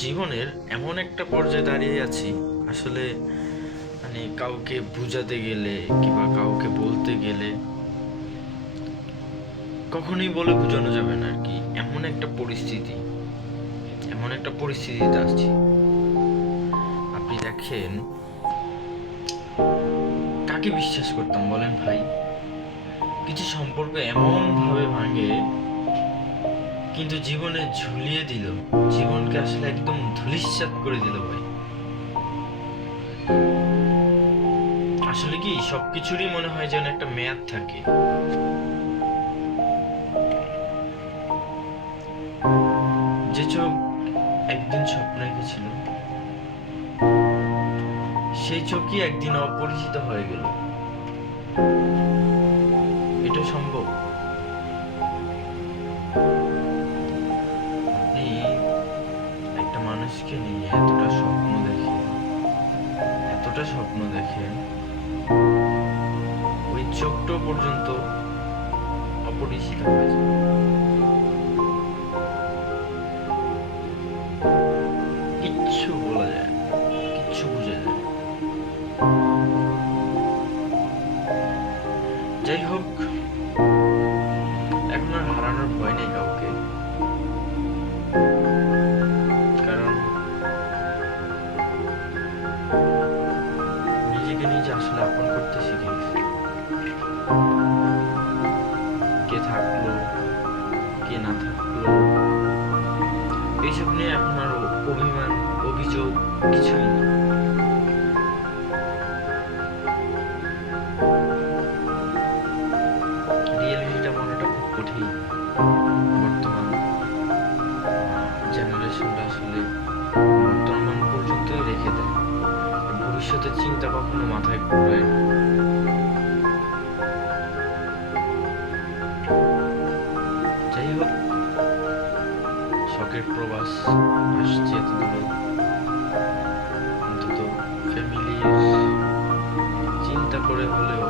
জীবনের এমন একটা পর্যায়ে দাঁড়িয়ে আছি, আসলে কাউকে বুঝাতে গেলে কিংবা কাউকে বলতে গেলে কখনোই বলে বোঝানো যাবে না আর কি। এমন একটা পরিস্থিতিতে আসছি। আপনি দেখেন, কাকে বিশ্বাস করতাম বলেন ভাই? কিছু সম্পর্ক এমন ভাবে ভাঙে, কিন্তু জীবনে ঝুলিয়ে দিল, জীবনকে আসলে একদম ধূলিসাৎ করে দিল ভাই। আসলে কি সবকিছুরই মনে হয় যেন একটা মেয়াদ থাকে। যে চোখ একদিন স্বপ্ন এঁকেছিল, সেই চোখই একদিন অপরিচিত হয়ে গেল। এটা সম্ভব? আপনি একটা মানুষকে নিয়ে এতটা স্বপ্ন দেখেন, ওই চোখটা পর্যন্ত অপরিচিত হয়ে যায়। কিচ্ছু বলা যায় না, কিচ্ছু বোঝা যায় না। যাই হোক, এখন আর হারানোর ভয় নেই কাউকে, কারণ নিজেকে নিজে আসলে আপন করতে শিখে গেছি। কে থাকলো, কে না থাকলো, এইসব নিয়ে এখন আর অভিমান, অভিযোগ কিছুই না। রিয়েলিটিটা মানাটা খুব কঠিন। বর্তমান জেনারেশনটা আসলে বর্তমান পর্যন্তই রেখে দেয়, ভবিষ্যতের চিন্তা কখনো মাথায় ঘুরায় না। যাই হোক, শখের প্রবাস আসছে এত দূরে, অন্তত ফ্যামিলির চিন্তা করে হলেও